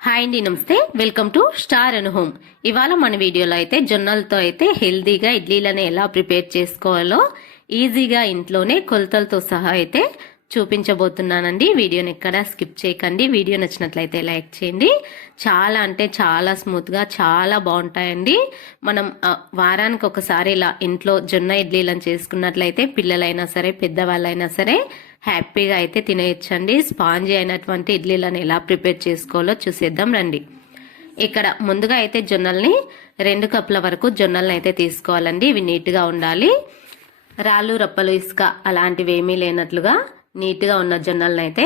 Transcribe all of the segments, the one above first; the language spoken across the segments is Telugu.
హాయ్ అండి నమస్తే. Welcome to star and home. ఇవాళ మన వీడియోలో అయితే జొన్నలతో అయితే హెల్దీగా ఇడ్లీలను ఎలా ప్రిపేర్ చేసుకోవాలో ఈజీగా ఇంట్లోనే కొలతలతో సహా అయితే చూపించబోతున్నానండి. వీడియోని ఎక్కడ స్కిప్ చేయకండి. వీడియో నచ్చినట్లయితే లైక్ చేయండి. చాలా అంటే చాలా స్మూత్గా చాలా బాగుంటాయండి. మనం వారానికి ఒకసారి ఇలా ఇంట్లో జొన్న ఇడ్లీలను చేసుకున్నట్లయితే పిల్లలైనా సరే పెద్దవాళ్ళైనా సరే హ్యాపీగా అయితే తినేయచ్చండి. స్పాంజీ అయినటువంటి ఇడ్లీలను ఎలా ప్రిపేర్ చేసుకోవాలో చూసేద్దాం రండి. ఇక్కడ ముందుగా అయితే జొన్నల్ని రెండు కప్పుల వరకు జొన్నల్ని అయితే తీసుకోవాలండి. ఇవి నీట్గా ఉండాలి. రాళ్ళు రప్పలు ఇసుక అలాంటివి ఏమీ లేనట్లుగా నీట్గా ఉన్న జొన్నలను అయితే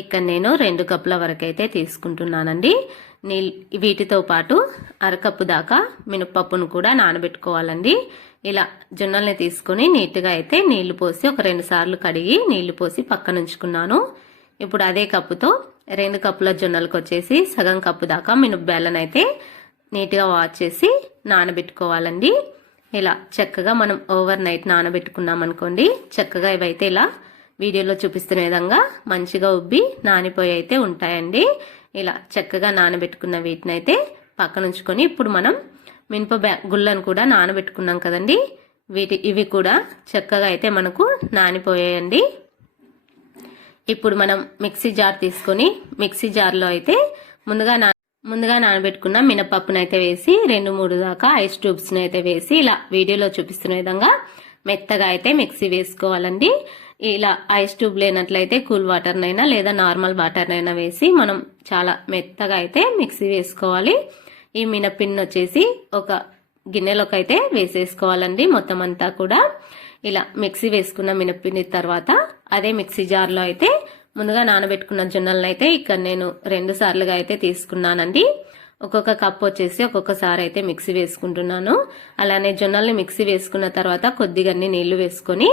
ఇక్కడ నేను రెండు కప్పుల వరకు అయితే తీసుకుంటున్నానండి. నీ వీటితో పాటు అరకప్పు దాకా మినపప్పును కూడా నానబెట్టుకోవాలండి. ఇలా జొన్నల్ని తీసుకొని నీట్గా అయితే నీళ్ళు పోసి ఒక రెండు సార్లు కడిగి నీళ్ళు పోసి పక్కన ఉంచుకున్నాను ఇప్పుడు అదే కప్పుతో రెండు కప్పుల జొన్నలకు వచ్చేసి సగం కప్పు దాకా మినప బెల్లను అయితే నీట్గా వాష్ చేసి నానబెట్టుకోవాలండి. ఇలా చక్కగా మనం ఓవర్ నైట్ నానబెట్టుకున్నాం అనుకోండి చక్కగా ఇవైతే ఇలా వీడియోలో చూపిస్తున్న విధంగా మంచిగా ఉబ్బి నానిపోయి అయితే ఉంటాయండి. ఇలా చక్కగా నానబెట్టుకున్న వీటిని అయితే పక్కన ఉంచుకొని ఇప్పుడు మనం మినప బ్యా గుళ్ళను కూడా నానబెట్టుకున్నాం కదండి. వీటి ఇవి కూడా చక్కగా అయితే మనకు నానిపోయాయండి. ఇప్పుడు మనం మిక్సీ జార్ తీసుకొని మిక్సీ జార్లో అయితే ముందుగా నా ముందుగా నానబెట్టుకున్న మినపప్పును అయితే వేసి రెండు మూడు దాకా ఐస్ ట్యూబ్స్ని అయితే వేసి ఇలా వీడియోలో చూపిస్తున్న విధంగా మెత్తగా అయితే మిక్సీ వేసుకోవాలండి. ఇలా ఐస్ ట్యూబ్ లేనట్లయితే కూల్ వాటర్నైనా లేదా నార్మల్ వాటర్నైనా వేసి మనం చాలా మెత్తగా అయితే మిక్సీ వేసుకోవాలి. ఈ మినపిన్ వచ్చేసి ఒక గిన్నెలోకి అయితే వేసేసుకోవాలండి మొత్తం అంతా కూడా. ఇలా మిక్సీ వేసుకున్న మినపిన్ని తర్వాత అదే మిక్సీ జార్లో అయితే ముందుగా నానబెట్టుకున్న జొన్నలను అయితే ఇక్కడ నేను రెండు సార్లుగా అయితే తీసుకున్నానండి. ఒక్కొక్క కప్ వచ్చేసి ఒక్కొక్కసారి అయితే మిక్సీ వేసుకుంటున్నాను. అలానే జొన్నల్ని మిక్సీ వేసుకున్న తర్వాత కొద్దిగా నీళ్ళు వేసుకొని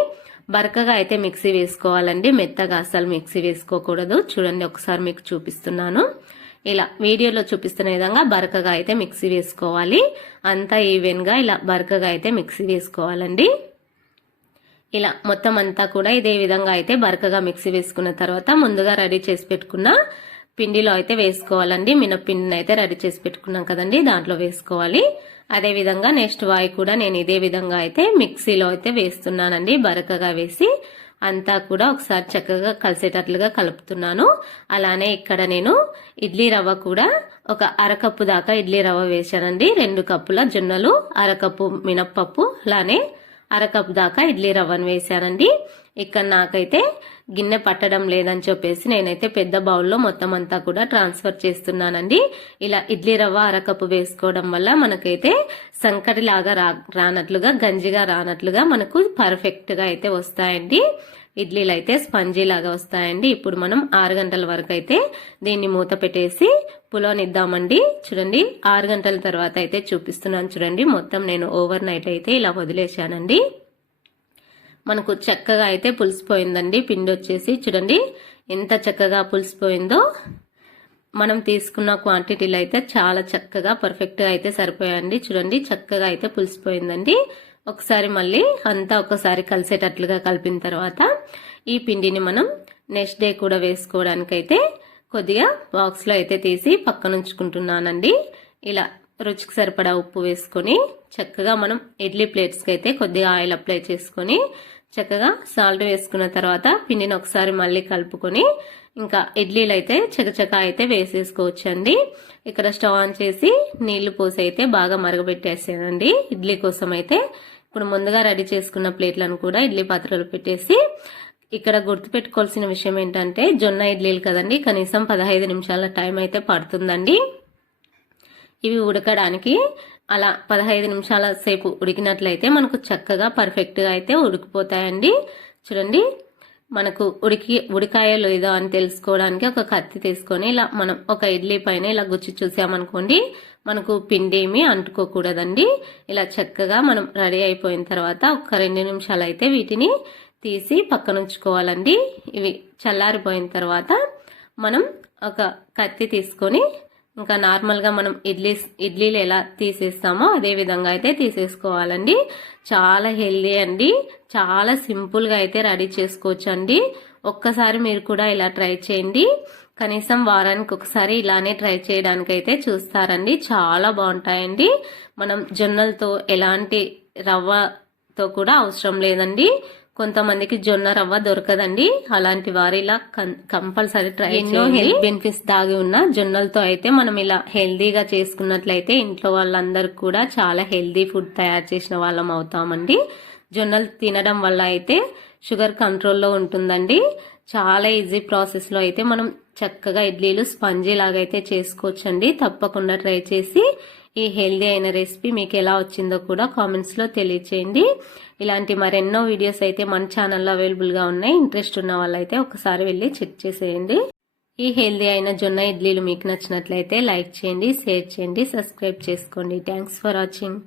బరకగా అయితే మిక్సీ వేసుకోవాలండి. మెత్తగా అసలు మిక్సీ వేసుకోకూడదు. చూడండి ఒకసారి మీకు చూపిస్తున్నాను. ఇలా వీడియోలో చూపిస్తున్న విధంగా బరకగా అయితే మిక్సీ వేసుకోవాలి. అంతా ఈవెన్గా ఇలా బరకగా అయితే మిక్సీ వేసుకోవాలండి. ఇలా మొత్తం అంతా కూడా ఇదే విధంగా అయితే బరకగా మిక్సీ వేసుకున్న తర్వాత ముందుగా రెడీ చేసి పెట్టుకున్న పిండిలో అయితే వేసుకోవాలండి. మినప్పిండిని అయితే రెడీ చేసి పెట్టుకున్నాం కదండి. దాంట్లో వేసుకోవాలి. అదే విధంగా నెక్స్ట్ వాయి కూడా నేను ఇదే విధంగా అయితే మిక్సీలో అయితే వేస్తున్నానండి. బరకగా వేసి అంతా కూడా ఒకసారి చక్కగా కలిసేటట్లుగా కలుపుతున్నాను. అలానే ఇక్కడ నేను ఇడ్లీ రవ్వ కూడా ఒక అరకప్పు దాకా ఇడ్లీ రవ్వ వేసానండి రెండు కప్పుల జొన్నలు అరకప్పు మినప్పప్పు అలానే అరకప్పు దాకా ఇడ్లీ రవ్వను వేసానండి ఇక్కడ నాకైతే గిన్నె పట్టడం లేదని చెప్పేసి నేనైతే పెద్ద బౌల్లో మొత్తం అంతా కూడా ట్రాన్స్ఫర్ చేస్తున్నానండి. ఇలా ఇడ్లీ రవ్వ అరకప్పు వేసుకోవడం వల్ల మనకైతే సంకటిలాగా రా రానట్లుగా గంజిగా రానట్లుగా మనకు పర్ఫెక్ట్గా అయితే వస్తాయండి. ఇడ్లీలు అయితే స్పంజీలాగా వస్తాయండి. ఇప్పుడు మనం ఆరు గంటల వరకు అయితే దీన్ని మూత పెట్టేసి పులోనిద్దామండి చూడండి ఆరు గంటల తర్వాత అయితే చూపిస్తున్నాను. చూడండి మొత్తం నేను ఓవర్ నైట్ అయితే ఇలా వదిలేశానండి. మనకు చక్కగా అయితే పులిసిపోయిందండి. పిండి వచ్చేసి చూడండి ఎంత చక్కగా పులిసిపోయిందో. మనం తీసుకున్న క్వాంటిటీలో అయితే చాలా చక్కగా పర్ఫెక్ట్గా అయితే సరిపోయాయండి. చూడండి చక్కగా అయితే పులిసిపోయిందండి. ఒకసారి మళ్ళీ అంతా ఒకసారి కలిసేటట్లుగా కలిపిన తర్వాత ఈ పిండిని మనం నెక్స్ట్ డే కూడా వేసుకోవడానికైతే కొద్దిగా బాక్స్లో అయితే తీసి పక్కన ఉంచుకుంటున్నానండి ఇలా రుచికి సరిపడా ఉప్పు వేసుకొని చక్కగా మనం ఇడ్లీ ప్లేట్స్కి అయితే కొద్దిగా ఆయిల్ అప్లై చేసుకొని చక్కగా సాల్ట్ వేసుకున్న తర్వాత పిండిని ఒకసారి మళ్ళీ కలుపుకొని ఇంకా ఇడ్లీలు అయితే చకచక అయితే వేసేసుకోవచ్చండి. ఇక్కడ స్టవ్ ఆన్ చేసి నీళ్ళు పోసి అయితే బాగా మరగబెట్టేసానండి ఇడ్లీ కోసం అయితే ఇప్పుడు ముందుగా రెడీ చేసుకున్న ప్లేట్లను కూడా ఇడ్లీ పాత్రలు పెట్టేసి ఇక్కడ గుర్తుపెట్టుకోవాల్సిన విషయం ఏంటంటే జొన్న ఇడ్లీలు కదండి కనీసం పదహైదు నిమిషాల టైం అయితే పడుతుందండి. ఇవి ఉడకడానికి అలా పదహైదు నిమిషాల సేపు ఉడికినట్లయితే మనకు చక్కగా పర్ఫెక్ట్గా అయితే ఉడికిపోతాయండి. చూడండి మనకు ఉడికి ఉడికాయో లేదో అని తెలుసుకోవడానికి ఒక కత్తి తీసుకొని ఇలా మనం ఒక ఇడ్లీ పైన ఇలా గుచ్చి చూసామనుకోండి మనకు పిండి ఏమీ అంటుకోకూడదండి. ఇలా చక్కగా మనం రెడీ అయిపోయిన తర్వాత ఒక రెండు నిమిషాలు అయితే వీటిని తీసి పక్కన ఉంచుకోవాలండి. ఇవి చల్లారిపోయిన తర్వాత మనం ఒక కత్తి తీసుకొని ఇంకా నార్మల్గా మనం ఇడ్లీ ఇడ్లీలు ఎలా తీసేస్తామో అదే విధంగా అయితే తీసేసుకోవాలండి. చాలా హెల్దీ అండి. చాలా సింపుల్గా అయితే రెడీ చేసుకోవచ్చు అండి ఒక్కసారి మీరు కూడా ఇలా ట్రై చేయండి. కనీసం వారానికి ఒకసారి ఇలానే ట్రై చేయడానికి అయితే చూస్తారండి. చాలా బాగుంటాయండి. మనం జొన్నలతో ఎలాంటి రవ్వతో కూడా అవసరం లేదండి. కొంతమందికి జొన్న రవ్వ దొరకదండి. అలాంటి వారు ఇలా కంపల్సరీ ట్రై ఎన్నో హెల్త్ బెనిఫిట్స్ దాగి ఉన్న జొన్నలతో అయితే మనం ఇలా హెల్దీగా చేసుకున్నట్లయితే ఇంట్లో వాళ్ళందరికీ కూడా చాలా హెల్దీ ఫుడ్ తయారు చేసిన వాళ్ళం అవుతామండి. జొన్నలు తినడం వల్ల అయితే షుగర్ కంట్రోల్లో ఉంటుందండి. చాలా ఈజీ ప్రాసెస్లో అయితే మనం చక్కగా ఇడ్లీలు స్పంజీ అయితే చేసుకోవచ్చండి. తప్పకుండా ట్రై చేసి ఈ హెల్దీ అయిన రెసిపీ మీకు ఎలా వచ్చిందో కూడా కామెంట్స్లో తెలియచేయండి. ఇలాంటి మరెన్నో వీడియోస్ అయితే మన ఛానల్లో అవైలబుల్గా ఉన్నాయి. ఇంట్రెస్ట్ ఉన్న వాళ్ళైతే ఒకసారి వెళ్ళి చెక్ చేసేయండి. ఈ హెల్దీ అయిన జొన్న ఇడ్లీలు మీకు నచ్చినట్లయితే లైక్ చేయండి షేర్ చేయండి సబ్స్క్రైబ్ చేసుకోండి. Thanks for watching.